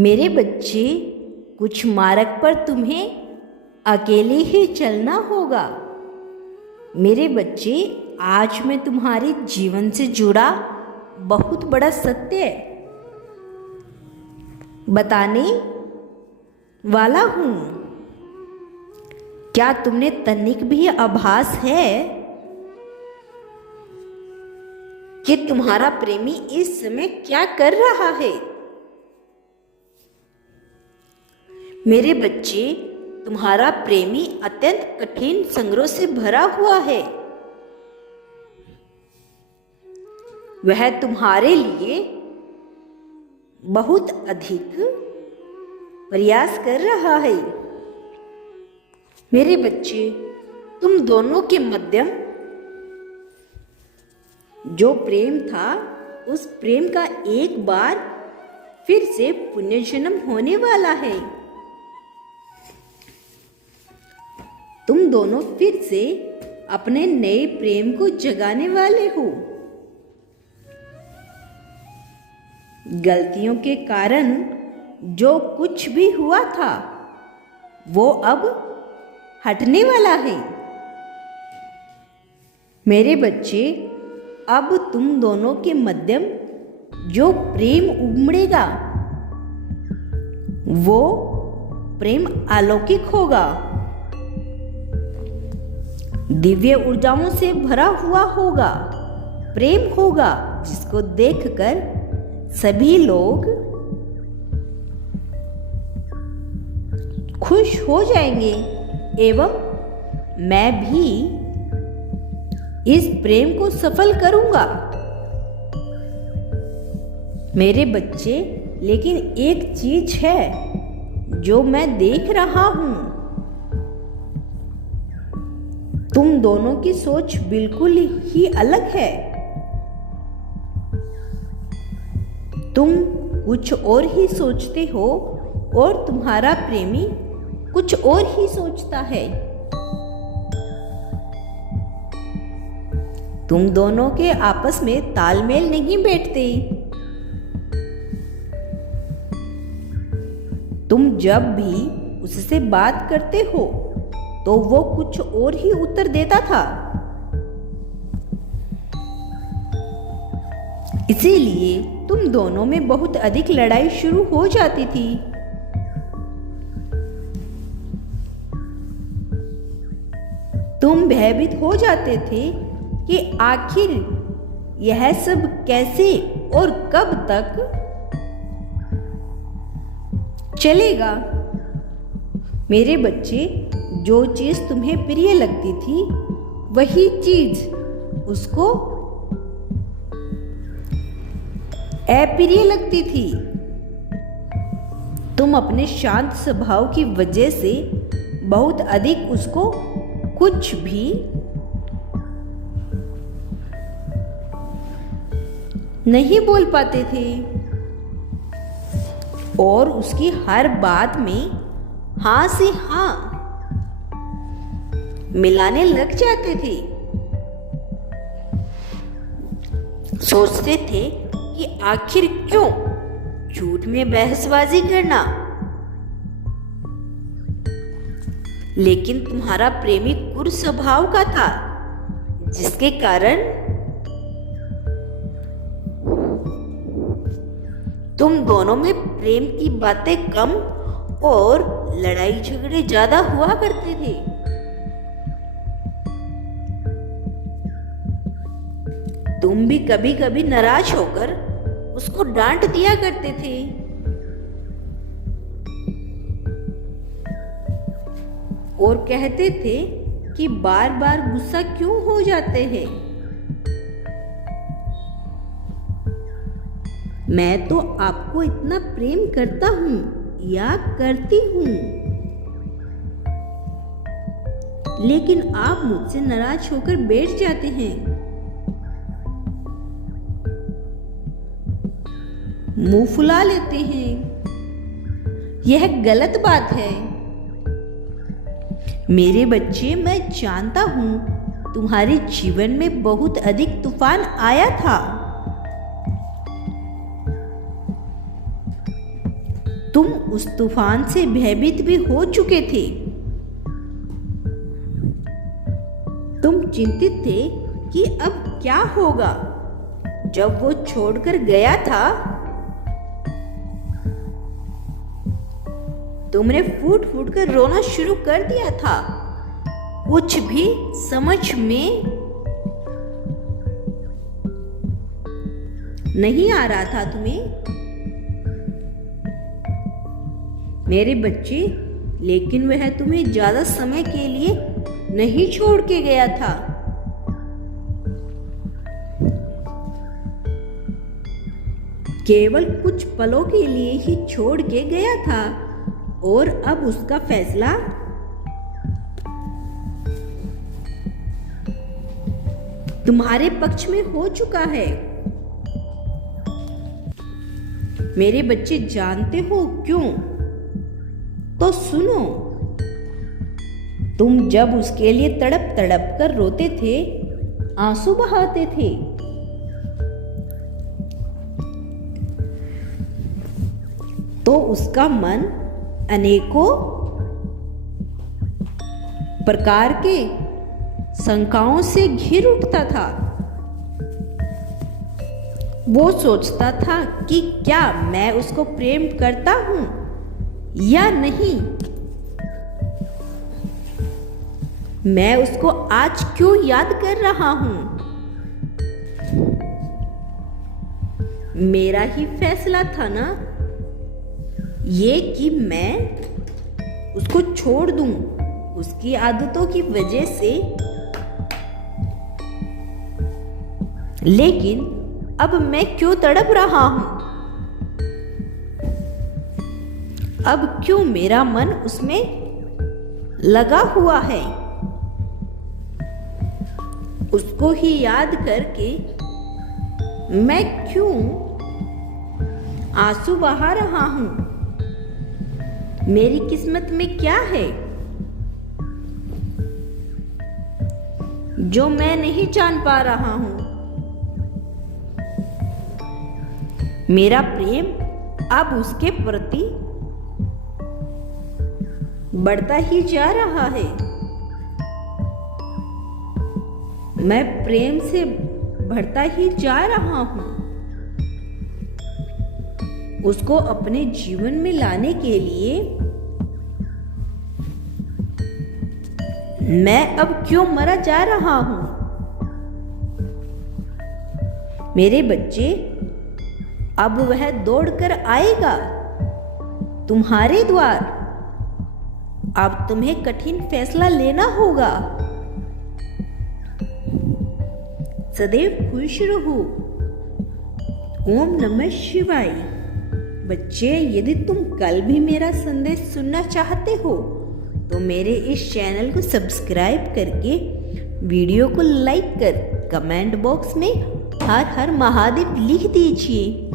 मेरे बच्चे, कुछ मार्ग पर तुम्हें अकेले ही चलना होगा। मेरे बच्चे, आज मैं तुम्हारे जीवन से जुड़ा बहुत बड़ा सत्य बताने वाला हूँ। क्या तुमने तनिक भी आभास है कि तुम्हारा प्रेमी इस समय क्या कर रहा है? मेरे बच्चे, तुम्हारा प्रेमी अत्यंत कठिन संग्रह से भरा हुआ है। वह तुम्हारे लिए बहुत अधिक प्रयास कर रहा है। मेरे बच्चे, तुम दोनों के मध्य जो प्रेम था, उस प्रेम का एक बार फिर से पुनर्जन्म होने वाला है। तुम दोनों फिर से अपने नए प्रेम को जगाने वाले हो। गलतियों के कारण जो कुछ भी हुआ था, वो अब हटने वाला है। मेरे बच्चे, अब तुम दोनों के मध्य जो प्रेम उमड़ेगा, वो प्रेम अलौकिक होगा, दिव्य ऊर्जाओं से भरा हुआ होगा। प्रेम होगा जिसको देखकर सभी लोग खुश हो जाएंगे, एवं मैं भी इस प्रेम को सफल करूंगा। मेरे बच्चे, लेकिन एक चीज है जो मैं देख रहा हूं। तुम दोनों की सोच बिल्कुल ही अलग है। तुम कुछ और ही सोचते हो और तुम्हारा प्रेमी कुछ और ही सोचता है। तुम दोनों के आपस में तालमेल नहीं बैठते। तुम जब भी उससे बात करते हो तो वो कुछ और ही उत्तर देता था। इसीलिए तुम दोनों में बहुत अधिक लड़ाई शुरू हो जाती थी। तुम भयभीत हो जाते थे कि आखिर यह सब कैसे और कब तक चलेगा। मेरे बच्चे, जो चीज तुम्हें प्रिय लगती थी, वही चीज उसको अप्रिय लगती थी। तुम अपने शांत स्वभाव की वजह से बहुत अधिक उसको कुछ भी नहीं बोल पाते थे और उसकी हर बात में हाँ से हाँ मिलाने लग जाते थे। सोचते थे कि आखिर क्यों झूठ में बहसबाजी करना। लेकिन तुम्हारा प्रेमी क्रूर स्वभाव का था, जिसके कारण तुम दोनों में प्रेम की बातें कम और लड़ाई झगड़े ज्यादा हुआ करते थे। तुम भी कभी कभी नाराज होकर उसको डांट दिया करते थे। और कहते थे कि बार बार गुस्सा क्यों हो जाते हैं। मैं तो आपको इतना प्रेम करता हूं या करती हूं, लेकिन आप मुझसे नाराज होकर बैठ जाते हैं। मुंह फुला लेते हैं। यह गलत बात है। मेरे बच्चे, मैं जानता हूं तुम्हारे जीवन में बहुत अधिक तूफान आया था। तुम उस तूफान से भयभीत भी हो चुके थे। तुम चिंतित थे कि अब क्या होगा। जब वो छोड़कर गया था, तुमने फूट फूट कर रोना शुरू कर दिया था। कुछ भी समझ में नहीं आ रहा था तुम्हें, मेरे बच्चे। लेकिन वह तुम्हें ज्यादा समय के लिए नहीं छोड़ के गया था। केवल कुछ पलों के लिए ही छोड़ के गया था और अब उसका फैसला तुम्हारे पक्ष में हो चुका है। मेरे बच्चे, जानते हो क्यों? तो सुनो। तुम जब उसके लिए तड़प तड़प कर रोते थे, आंसू बहाते थे, तो उसका मन अनेकों प्रकार के शंकाओं से घिर उठता था। वो सोचता था कि क्या मैं उसको प्रेम करता हूं या नहीं। मैं उसको आज क्यों याद कर रहा हूं। मेरा ही फैसला था ना ये कि मैं उसको छोड़ दूं उसकी आदतों की वजह से। लेकिन अब मैं क्यों तड़प रहा हूं? अब क्यों मेरा मन उसमें लगा हुआ है? उसको ही याद करके मैं क्यों आंसू बहा रहा हूं? मेरी किस्मत में क्या है जो मैं नहीं जान पा रहा हूं? मेरा प्रेम अब उसके प्रति बढ़ता ही जा रहा है। मैं प्रेम से बढ़ता ही जा रहा हूं। उसको अपने जीवन में लाने के लिए मैं अब क्यों मरा जा रहा हूं? मेरे बच्चे, अब वह दौड़कर आएगा तुम्हारे द्वार। अब तुम्हें कठिन फैसला लेना होगा। सदैव खुश रहो। ओम नमः शिवाय। बच्चे, यदि तुम कल भी मेरा संदेश सुनना चाहते हो तो मेरे इस चैनल को सब्सक्राइब करके वीडियो को लाइक कर कमेंट बॉक्स में हर हर महादेव लिख दीजिए।